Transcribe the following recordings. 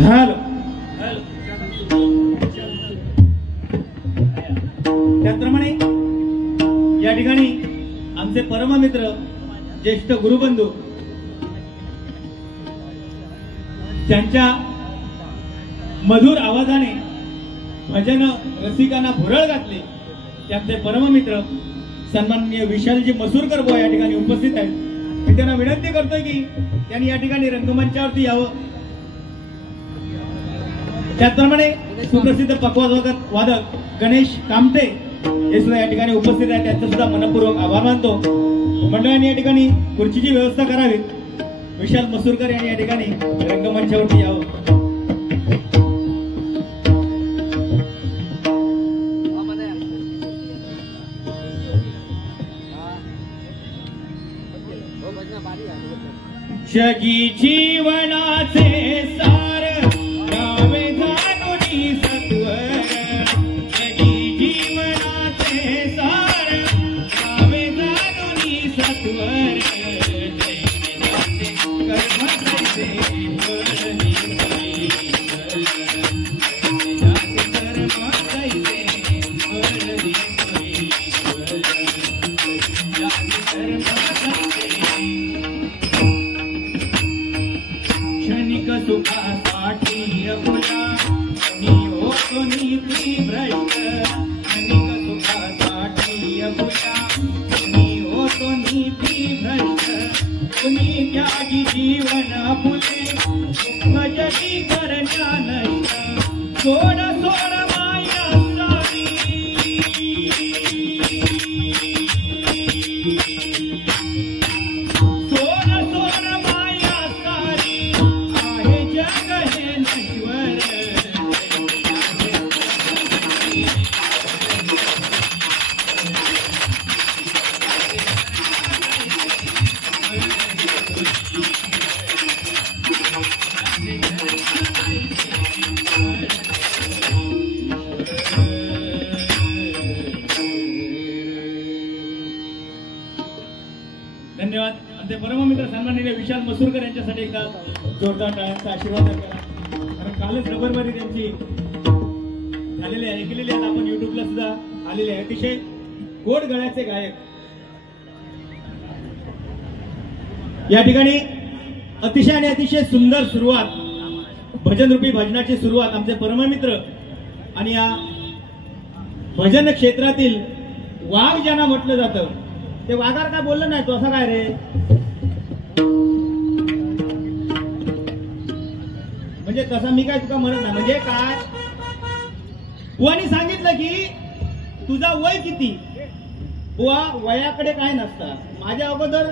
Hello त्याप्रमाणे या ठिकाणी आमचे परममित्र ज्येष्ठ गुरुबंधू त्यांच्या मधुर आवाजाने भजन रसिकांना भुरळ घातली त्यांचे परममित्र सन्माननीय विशालजी मसूरकर बुवा या ठिकाणी उपस्थित आहेत. मी त्यांना विनंती करतोय की त्यांनी या ठिकाणी रंगमंचावरती यावं. त्याचप्रमाणे सुप्रसिद्ध पखवाज वादक गणेश कामते हे सुद्धा या ठिकाणी उपस्थित आहेत. त्यांचा सुद्धा मनपूर्वक आभार मानतो. मंडळाने या ठिकाणी खुर्चीची व्यवस्था करावी. विशाल मसूरकर यांनी या ठिकाणी रंगमंचावरती यावं. जगी जीवनाचे सार गावे जाणूनी सत्वर. जगी जीवनाचे सार गावे जाणूनी सत्वर. सुखासाठी अकुला मी होतो नीती भ्रष्ट. क्षणिक सुखासाठी अकुला मी होतो नीती भ्रष्ट. तुम्ही त्यागी जीवन फुले दुःख जगी करण्या नष्ट. सोड सोड माया सारी धन्यवाद. आमचे परममित्र सन्माननीय विशाल मसूरकर यांच्यासाठी एकदा जोरदार टाळ्यांचा आशीर्वाद करा. कारण कालच रबरबारी त्यांची झालेली आहे, ऐकलेली आहेत आपण, युट्यूबला सुद्धा आलेले आहे. अतिशय गोड गळ्याचे गायक या ठिकाणी अतिशय आणि अतिशय सुंदर सुरुवात, भजनरूपी भजनाची सुरुवात आमचे परममित्र आणि या भजन क्षेत्रातील वाघ ज्यांना म्हटलं जातं ते वाघार काय बोललं नाही तो असं काय रे. म्हणजे तसा मी काय तुका म्हणत नाही. म्हणजे काय बुवानी सांगितलं की तुझा वय किती. बुवा वयाकडे काय नसता. माझ्या अगोदर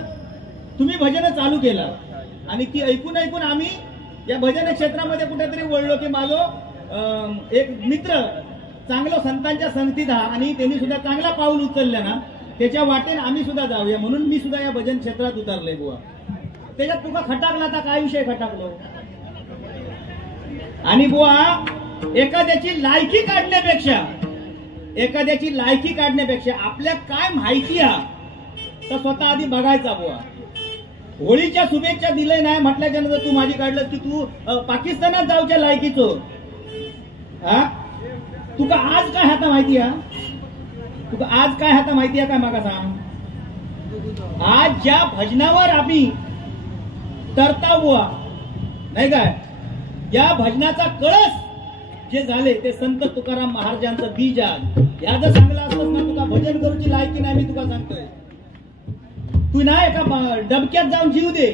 तुम्ही भजन चालू केलं आणि ती ऐकून ऐकून आम्ही या भजन क्षेत्रामध्ये कुठेतरी वळलो की माझं एक मित्र चांगलं संतांच्या संगतीत हा आणि त्यांनी सुद्धा चांगला पाऊल उचललं ना त्याच्या वाटेने आम्ही सुद्धा जाऊया म्हणून मी सुद्धा या भजन क्षेत्रात उतरलोय बुवा. त्याच्यात तुका खटाकला तर काय विषय खटाकलो. आणि बुवा एखाद्याची लायकी काढण्यापेक्षा आपल्या काय माहिती तर स्वतः आधी बघायचा बुवा. होळीच्या शुभेच्छा दिले नाही म्हटल्याच्या नंतर तू माझी काढलं की तू पाकिस्तानात जाऊच्या लायकीचो. तुका आज काय हाता माहिती तुका आज काय हाता माहिती काय माका सांग. आज ज्या भजनावर आम्ही तरता बुवा नाही काय या भजनाचा कळस जे झाले ते संत तुकाराम महाराजांचं बीज आहे. या जर चांगलं असतं ना तुका भजन करूची लायकी नाही मी तुका सांगतोय. तू ना एका डबक्यात जाऊन जीव दे.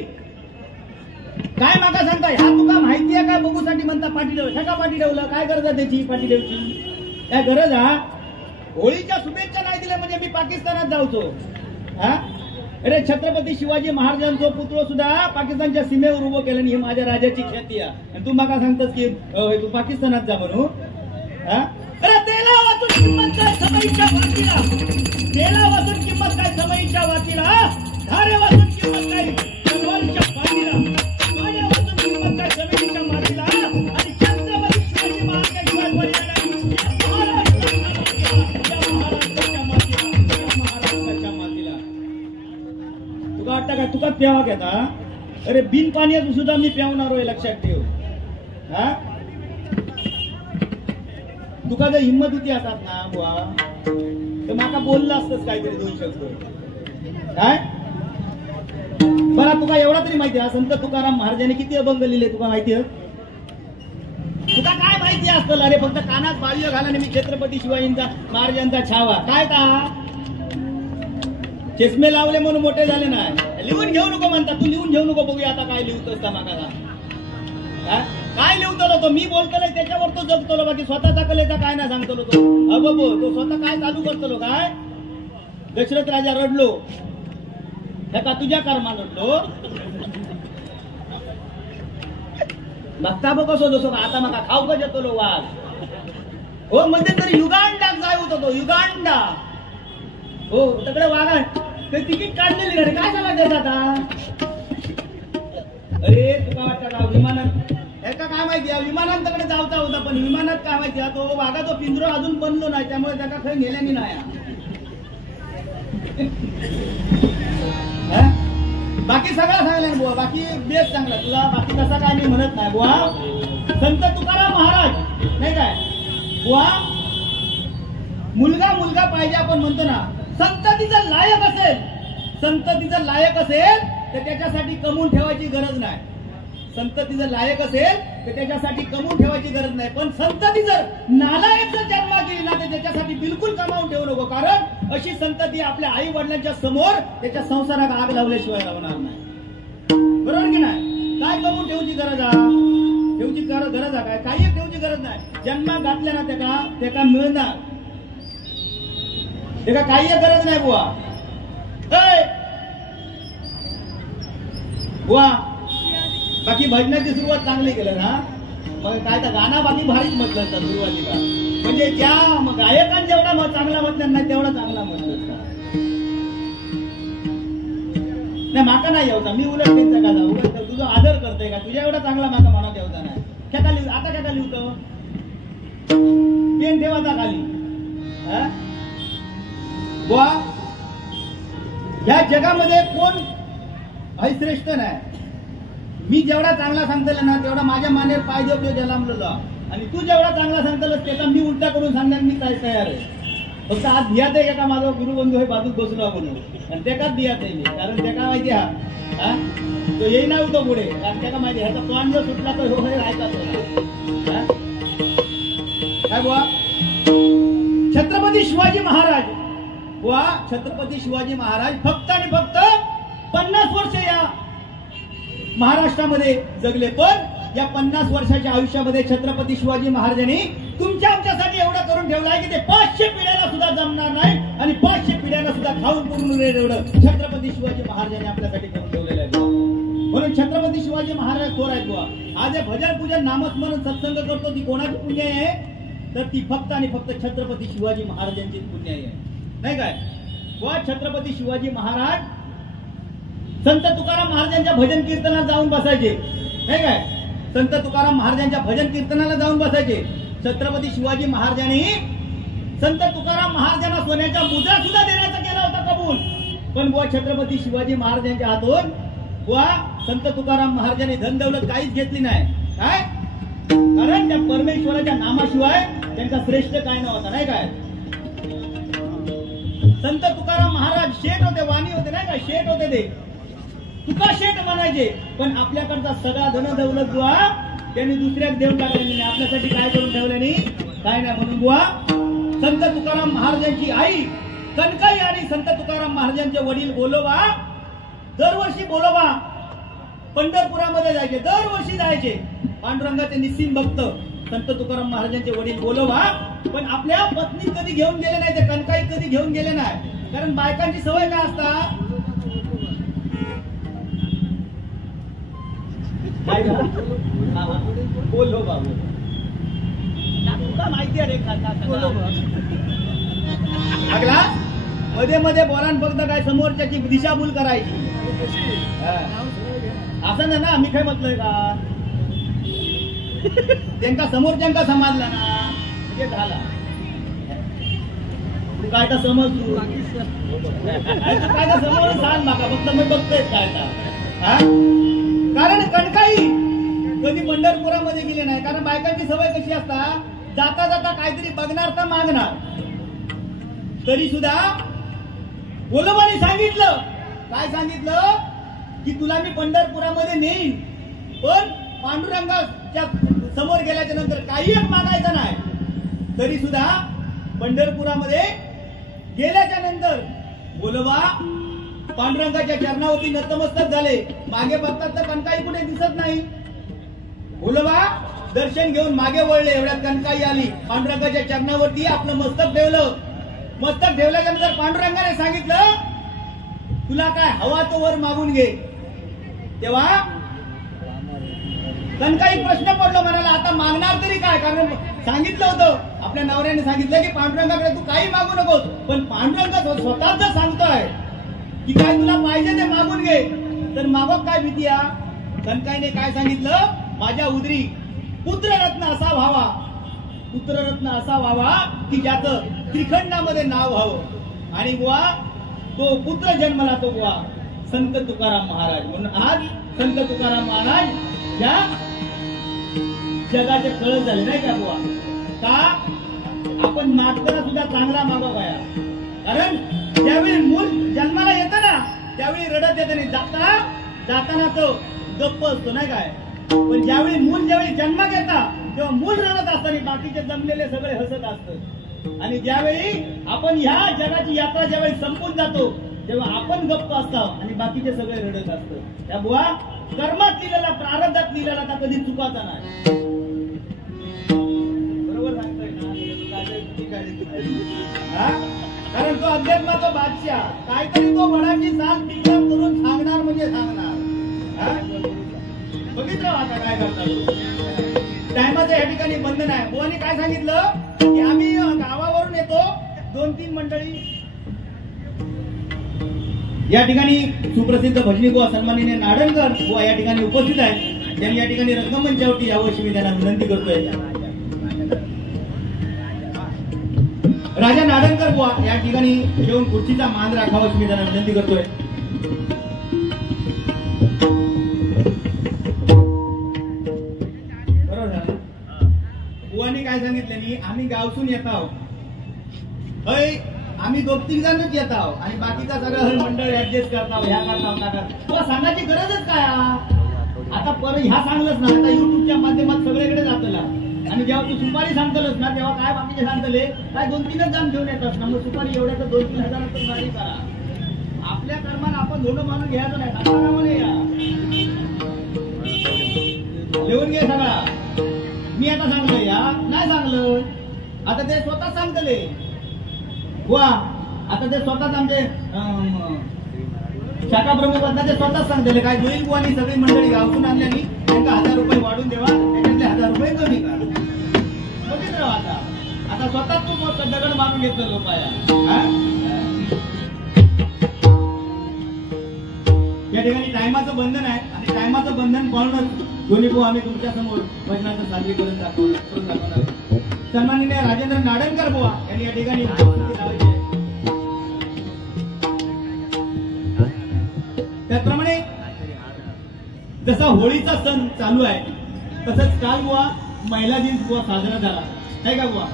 काय माका सांगता ह्या तुका माहिती आहे काय बघूसाठी म्हणता पाठी ठेवलं. का पाठी ठेवलं काय गरज आहे त्याची पाठी ठेवची. काय गरज होळीच्या शुभेच्छा नाही दिल्या म्हणजे मी पाकिस्तानात जाऊचो. अरे छत्रपती शिवाजी महाराजांचा पुतळो सुद्धा पाकिस्तानच्या सीमेवर उभं केलं आणि ही माझ्या राजाची ख्याती आहे. आणि तू माका सांगतोस की तू पाकिस्तानात जा म्हणून. अरे तेला वाचून किंमत काय समईच्या वाटीला. तेला वाचून किंमत काय समईच्या वाटीला. धारे वाचून किंमत काय तलवारीच्या पाठीला. पाण्या वाचून किंमत काय जमिनीच्या मातीला. आणि छत्रपती शिवाजी महाराजांशिवाय पर्याय तुका प्यावा घेता. अरे बिन पाण्यात सुद्धा मी प्यावणार लक्षात ठेव. हा तुका जर हिंमत होती असतात ना बुवा तर माका बोललं असतंच काहीतरी 2 शब्द काय बरं तुका एवढा तरी माहिती आहे संत तुकाराम महाराजांनी किती अभंग लिहिले तुका माहिती आहे तुका काय माहिती असतं अरे फक्त कानात बाळ्य घालाने मी छत्रपती शिवाजींचा महाराजांचा छावा काय का चष्मे लावले म्हणून मोठे झाले नाही लिहून घेऊ नको म्हणता तू लिहून घेऊ नको बघूया आता काय लिहतोस का माका काय लिहतो तो मी बोलतोय त्याच्यावर तो जगतो बाकी स्वतःचा कलेचा काय नाही सांगतो तो अबो तो स्वतः काय चालू करतो काय दशरथ राजा रडलो का तुझ्या कर्मा रडलो बघता बघ कसो जसो आता मका खाऊ का जेतो वाघ हो मध्ये तरी युगांडाक जाय होतो तो युगांडा हो तिकडे वाघ ते तिकीट काढलेली रे काय झाला त्याचा आता अरे तुका वाटतं का विमानात एका काय माहिती विमानांकडे जावता होता पण विमानात काय माहिती तो वाघा तो पिंजरो अजून बनलो नाही त्यामुळे त्याला काही नेल्यानी नाही बाकी सगळं सांगलं बुवा बाकी बेस चांगला तुला बाकी कसा काय मी म्हणत नाही बुवा संत तुकाराम महाराज नाही काय बुवा मुलगा पाहिजे आपण म्हणतो ना संततीचा लायक असेल तर त्याच्यासाठी कमवून ठेवायची गरज नाही संतती लायक असेल तर त्याच्यासाठी कमवून ठेवायची गरज नाही पण संतती जर नालायक जर जन्मा गेली ना तर त्याच्यासाठी बिलकुल कमावून ठेवू नको कारण अशी संतती आपल्या आई वडिलांच्या समोर त्याच्या संसारात आग लावल्याशिवाय राहणार नाही बरोबर की नाही काय कमवून ठेवची गरज आहे काही ठेवची गरज नाही जन्मा घातल्या ना त्याका मिळणार त्याला काही गरज नाही बुवा बुवा बाकी भजनाची सुरुवात चांगली केलं ना मग काय तर गाणं बाकी भारीच म्हटलं असतं सुरुवातीला म्हणजे ज्या गायकांनी जेवढा चांगला म्हटलं नाही तेवढा चांगला म्हटलं असतं नाही माका नाही येवता मी उलट त्यांचा का उलट तुझा आदर करतोय का तुझ्या एवढा चांगला माका मनात येवता नाही क्या लिहू आता क्या लिहतो पेन ठेवाचा खाली बुवा या जगामध्ये कोण श्रेष्ठ नाही मी जेवढा चांगला सांगतेला ना तेवढा माझ्या मानेवर पाय देऊ जलामलो जा आणि तू जेवढा चांगला सांगतेलस त्याचा मी उलटा करून सांगण्यास मी तयार आहे फक्त आज धियात आहे का माझा गुरुबंधू हे बाजूत बसला म्हणून आणि त्याकाच धियात आहे कारण त्याका माहिती हा तो येई ना होतो पुढे कारण त्याका माहिती ह्याचा तोंड जर सुटला तर हो राहायचा काय बुवा छत्रपती शिवाजी महाराज बुवा छत्रपती शिवाजी महाराज फक्त आणि फक्त 50 वर्ष या महाराष्ट्रामध्ये जगले पण या 50 वर्षाच्या आयुष्यामध्ये छत्रपती शिवाजी महाराजांनी तुमच्या आमच्यासाठी एवढं करून ठेवलं आहे की ते 500 पिढ्याला सुद्धा जमणार नाही आणि 500 पिढ्यांना सुद्धा खाऊन पूर्ण एवढं छत्रपती शिवाजी महाराजांनी आपल्यासाठी करून ठेवलेलं आहे म्हणून छत्रपती शिवाजी महाराज थोर आहेत बुवा आज हे भजन पूजन नामस्मरण सत्संग करतो ती कोणाची पुण्य आहे तर ती फक्त आणि फक्त छत्रपती शिवाजी महाराजांची पुण्य आहे नाही काय बुवा छत्रपती शिवाजी महाराज संत तुकाराम महाराजांच्या भजन कीर्तनाला जाऊन बसायचे नाही काय संत तुकाराम महाराजांच्या भजन कीर्तनाला जाऊन बसायचे छत्रपती शिवाजी महाराजांनी संत तुकाराम महाराजांना सोन्याच्या मुद्रा सुद्धा देण्याचा केला होता कबूल पण बुवा छत्रपती शिवाजी महाराजांच्या हातून बुवा संत तुकाराम महाराजांनी धन दौलत काहीच घेतली नाही काय कारण त्या परमेश्वराच्या नामाशिवाय त्यांचा श्रेष्ठ काय नव्हता नाही काय संत तुकाराम महाराज शेठ होते वाणी होते नाही काय शेठ होते ते तुका शेठ म्हणायचे पण आपल्याकडचा सगळा धन दौलत बुवा त्यांनी दुसऱ्याक देऊन टाकले आपल्यासाठी काय करून ठेवले नाही काय नाही म्हणून बुवा संत तुकाराम महाराजांची आई कनकाई आणि संत तुकाराम महाराजांचे वडील बोलोबा दरवर्षी बोलोबा पंढरपुरामध्ये जायचे दरवर्षी जायचे पांडुरंगाचे निस्सिम भक्त संत तुकाराम महाराजांचे वडील बोलोबा पण आपल्या पत्नी कधी घेऊन गेले नाही ते कनकाई कधी घेऊन गेले नाही कारण बायकांची सवय काय असता बोलो बाबू माहिती आहे अगला मध्ये मध्ये बोलान फक्त काय समोरच्याची दिशाभूल करायची असं ना ना मी काय म्हटलंय का त्यांका समोरच्यांका समजला ना म्हणजे झाला तू काय तर समज तू काय तर समोर सांग माका फक्त मी बघतोय काय कारण कणकाई कधी पण पंढरपुरामध्ये गेले नाही, कारण बायकांची सवय कशी असता, जाता जाता काहीतरी बघणार तर मागणार. तरी सुद्धा गोलोबाने सांगितलं, काय सांगितलं, की तुला मी पंढरपुरामध्ये नेईन, पण पांडुरंगाच्या समोर गेल्याच्या नंतर काही एक मागायचं नाही. तरी सुद्धा पंढरपुरामध्ये गेल्याच्या नंतर गोलोबा पांडुरंगाच्या चरणावरती नतमस्तक झाले. मागे बघतात तर कणकाई कुठे दिसत नाही. गोलोबा दर्शन घेऊन मागे वळले, एवढ्यात कणकाई आली. पांडुरंगाच्या चरणावरती आपलं मस्तक ठेवलं. मस्तक ठेवल्यानंतर पांडुरंगाने सांगितलं, तुला काय हवा तो वर मागून घे. तेव्हा कणकाई प्रश्न पडलो मनाला, आता मागणार तरी काय, कारण सांगितलं होतं, आपल्या नवऱ्याने सांगितलं की पांडुरंगाकडे तू काही मागू नकोस. पण पांडुरंग स्वतःच सांगतोय की काय तुला पाहिजे ते मागून घे, तर मागव काय भीती आहे. कणकाईने काय सांगितलं, माझ्या उदरी पुत्ररत्न असा व्हावा, पुत्ररत्न असा व्हावा की ज्याचं त्रिखंडामध्ये नाव व्हावं. आणि बुवा तो पुत्र जन्मला तो बुवा संत तुकाराम महाराज. म्हणून आज संत तुकाराम महाराज या जगाचे कळस झाले नाही का बुवा. का आपण मागताना सुद्धा चांगला मागावा, कारण ज्यावेळी मूल जन्माला येतं ना त्यावेळी रडत येतं नाही, जाताना तो गप्प असतो नाही काय. पण ज्यावेळी मूल ज्यावेळी जन्मात येतात तेव्हा मूल रडत असतं आणि बाकीचे जमलेले सगळे हसत असतात. आणि ज्यावेळी आपण ह्या जगाची यात्रा ज्यावेळी संपून जातो तेव्हा आपण गप्प असतो आणि बाकीचे सगळे रडत असतात. त्या बुवा कर्मात लिहिलेला, प्रारब्धात लिहिलेला तर कधी चुकाचा नाही. बरोबर सांगतोय ना. कारण तो अध्यात्माचा बादशाह, काहीतरी तो वडाची साल तिकडे करून सांगणार म्हणजे सांगणार. बघितलं आता काय करतात. टायमाचं या ठिकाणी बंधन आहे. बुवानी काय सांगितलं की आम्ही गावावरून येतो, 2-3 मंडळी या ठिकाणी सुप्रसिद्ध भजनी बुवा सन्माननीय नाडणकर बुवा या ठिकाणी उपस्थित आहेत. त्यांनी या ठिकाणी रंगमंचावरती यावर्षी मी त्यांना विनंती करतोय, राजा नाडणकर बुवा या ठिकाणी येऊन खुर्चीचा मान राखावा अशी मी त्यांना विनंती करतोय. बरोबर झालं. बुवानी काय सांगितलं, आम्ही गावसून येत आहोत, आम्ही 2-3 जणच येत आहोत आणि बाकीचा सगळं मंडळ ऍडजस्ट करता ह्या करता. सांगायची गरजच काय. आता परत ह्या सांगलंच ना, आता युट्यूबच्या माध्यमात सगळीकडे जातला. आणि जेव्हा तू सुपारी सांगतलस ना तेव्हा काय बाकीचे सांगतले काय 2-3च जण घेऊन येतात ना, मग सुपारी एवढ्या तर 2-3 हजारात गाडी करा. आपल्या कर्माला आपण धोंड मानून घ्यायचं नाही. लिहून घे सगळा. मी आता सांगलोय या नाही सांगलं, आता ते स्वतः सांगतले वा. आता ते स्वतःच आमचे शाखा प्रमुख असतात, ते स्वतःच सांगतले काय जोईल बुवानी सगळी मंडळी गावून आणल्यानी त्यांना 1000 रुपये वाढून देवा, त्याच्यातले 1000 रुपये कमी करा. बघितलं आता स्वतः तू दगड मारून घेतलं लोकाया. या ठिकाणी टायमाचं बंधन आहे आणि टायमाचं बंधन पाळूनच दोन्ही भाऊ आम्ही तुमच्या समोर भजनाचं सादरीकरण दाखवणार. सन्माननीय राजेंद्र नाडणकर बुवा यांनी या ठिकाणी त्याप्रमाणे जसा होळीचा सण चालू आहे तसंच काल बुवा महिला दिन बुवा साजरा झाला नाही का बुवा.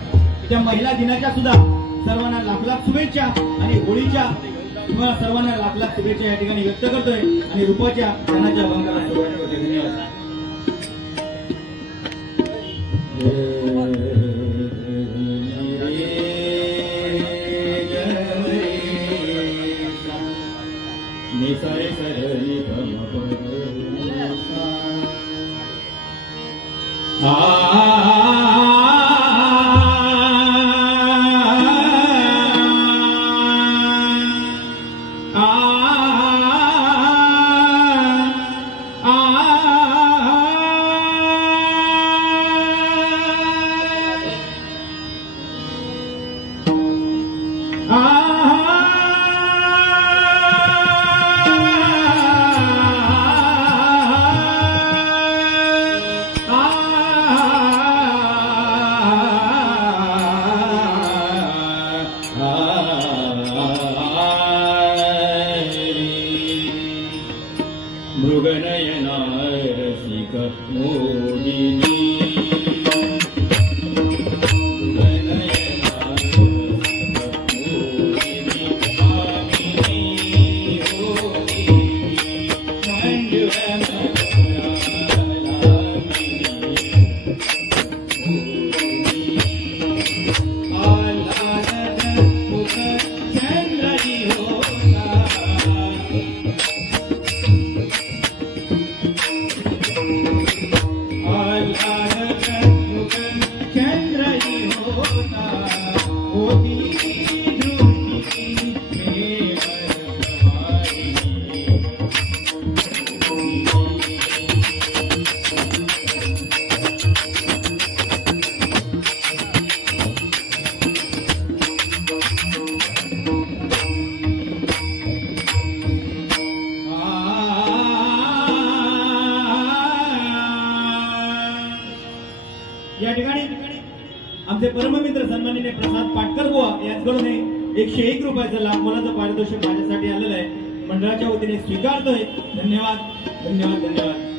त्या महिला दिनाच्या सुद्धा सर्वांना लाख लाख शुभेच्छा आणि होळीच्या तुम्हाला सर्वांना लाख लाख शुभेच्छा या ठिकाणी व्यक्त करतोय आणि रूपाच्या सणाच्या भंगाला सुरुवात करतोय. धन्यवाद. मृगनयना मोहिनी या ठिकाणी आमचे परममित्र सन्माननीय प्रसाद पाटकर बुवा यांच्याकडून 101 रुपयाचा लाख मोलाचं पारितोषिक माझ्यासाठी आलेलं आहे. मंडळाच्या वतीने स्वीकारतोय. धन्यवाद धन्यवाद धन्यवाद.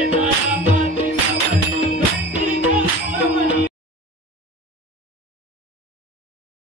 Hare